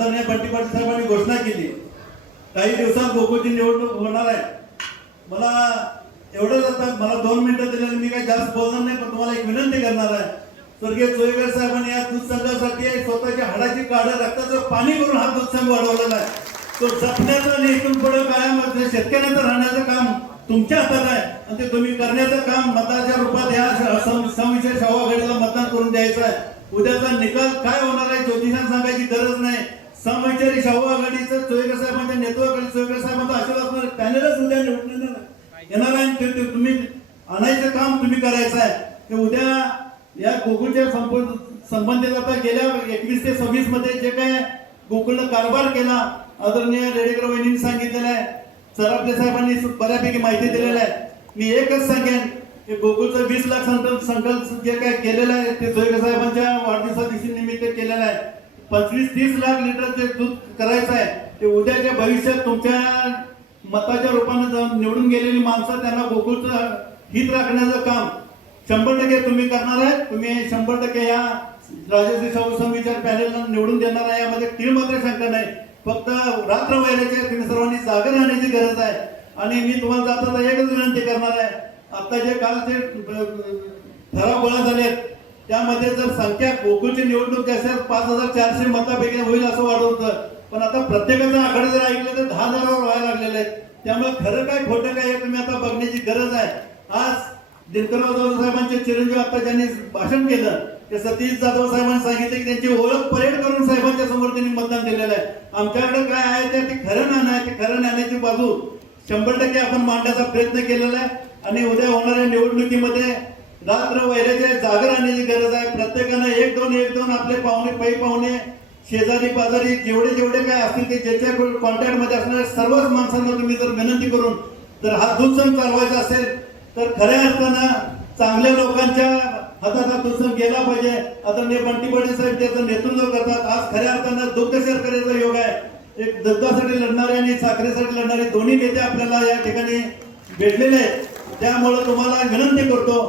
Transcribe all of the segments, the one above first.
आदरणीय बंटी पाटील साहेबांनी घोषणा केली, काही दिवसात गोकुळची निवडणूक होणार आहे. मला एवढंच आता मला 2 मिनिटं दिलेली, मी काही जास्त बोलणार नाही, पण तुम्हाला एक विनंती करणार आहे. स्वर्गीय चोईकर साहेबांनी या दूध संघासाठी स्वतःच्या हाडाची काढ रक्ताचं पाणी करून हा दूध संघ वाढवलेला आहे. तो जपण्याचं आणि इथून पुढे कायम शेतकऱ्यांचं राहण्याचं काम तुमच्या हातात आहे आणि ते तुम्ही करण्याचं काम मताच्या रूपात या संविशेष शाहू आघाडीला मतदान करून द्यायचं आहे. उद्याचा निकाल काय होणार आहे ज्योतिषांना सांगायची गरज नाही. समविचारी शाहू आघाडीचं चोईकर साहेबांच्या नेतृत्वाखाली चोईकर साहेबांचा आशीर्वाद पॅनलच उद्या निवडून येणार आहे. ते तुम्ही आणायचं काम तुम्ही करायचं आहे. ते उद्या या गोकुळच्या संबंधित आता गेल्या 21 ते 26 मध्ये जे काय गोकुळनं कारभार केला, आदरणीय रेडेकर वहिनींनी सांगितलेलं आहे, सराफले साहेबांनी बऱ्यापैकी माहिती दिलेली आहे. मी एकच सांगेन की गोकुळचं 20 लाख संकल्प जे काय केलेलं आहे ते चोईकर साहेबांच्या वाढदिवसा दिवशी निमित्त केलेलं आहे. 25-30 लाख लिटर जे दूध करायचं आहे ते उद्याच्या भविष्यात तुमच्या मताच्या रूपाने निवडून गेलेली माणसं त्यांना गोकुळचं हित राखण्याचं काम 100% तुम्ही करणार आहे. तुम्ही 100% या राजश्री शाहू समविचार पॅनलला निवडून देणार आहे. यामध्ये तीळ मात्र शंका नाही. फक्त रात्र व्हायचे तुम्ही सर्वांनी जागर राहण्याची गरज आहे. आणि मी तुम्हाला जाता एकच विनंती करणार आहे, आता जे कालचे ठराव गोळा झाले त्यामध्ये जर संख्या गोकुळची निवडणूक असेल 5400 मतापैकी होईल असं वाढवतं, पण आता प्रत्येकाचा आकडे जर ऐकले तर 10,000 व्हायला लागलेले आहेत. त्यामुळे खरं काय खोटं काय हे तुम्ही आता बघण्याची गरज आहे. आज दिनकरराव जाधव साहेबांचे चिरंजीव आता ज्यांनी भाषण केलं ते सतीश जाधव साहेबांनी सांगितलं की त्यांची ओळख परेड करून साहेबांच्या समोर त्यांनी मतदान दिलेलं आहे. आमच्याकडे काय आहे ते खरं ज्ञान आहे. ते खरं ज्ञानाची बाजू 100% आपण मांडण्याचा प्रयत्न केलेला आहे. आणि उद्या होणाऱ्या निवडणुकीमध्ये रात्र वैराच्या जागर राहण्याची गरज आहे. प्रत्येकानं 1-2 आपले पाहुणे पै पाहुणे शेजारी पाजारी जेवढे काय असतील ते ज्याच्या कॉन्टॅक्ट मध्ये असणाऱ्या सर्वच माणसांना तुम्ही जर विनंती करून जर हा दूध संघ चालवायचा असेल तर खऱ्या अर्थानं चांगल्या लोकांच्या हातात हा दूध संघ गेला पाहिजे. आदरणीय बंटी पाटील साहेब त्याचं नेतृत्व करतात. आज खऱ्या अर्थानं दुग्ध शेतकऱ्याचा योग आहे. एक दुधासाठी लढणारे आणि साखरेसाठी लढणारे दोन्ही नेते आपल्याला या ठिकाणी भेटलेले आहेत. त्यामुळे तुम्हाला विनंती करतो,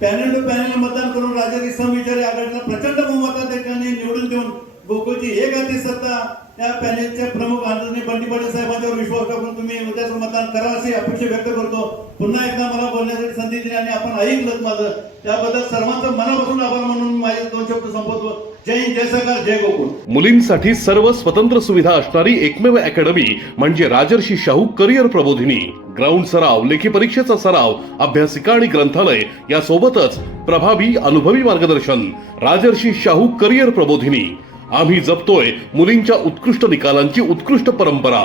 पॅनल टू पॅनल मतदान करून राजश्री समविचारी आघाडीला प्रचंड बहुमतात ठिकाणी निवडून देऊन गोकुळची एक हाती सत्ता त्या पॅनलचे प्रमुख आदरणीय बंटी पाटील साहेबांच्यावर विश्वास टाकून तुम्ही उद्याचं मतदान करा अशी अपेक्षा व्यक्त करतो. पुन्हा एकदा मला बोलण्यासाठी संधी दिली आणि आपण ऐकलं माझं, त्याबद्दल सर्वांचं मनापासून आभार म्हणून माझे 2 शब्द संपवतो. जय हिंद, जय सरकार, जय गोकुळ. मुलींसाठी सर्व स्वतंत्र सुविधा असणारी एकमेव अकॅडमी म्हणजे राजर्षी शाहू करिअर प्रबोधिनी. ग्राउंड सराव, लेखी परीक्षेचा सराव, अभ्यासिका आणि ग्रंथालय यासोबतच प्रभावी अनुभवी मार्गदर्शन. राजर्षी शाहू करिअर प्रबोधिनी. आम्ही जपतोय मुलींच्या उत्कृष्ट निकालांची उत्कृष्ट परंपरा.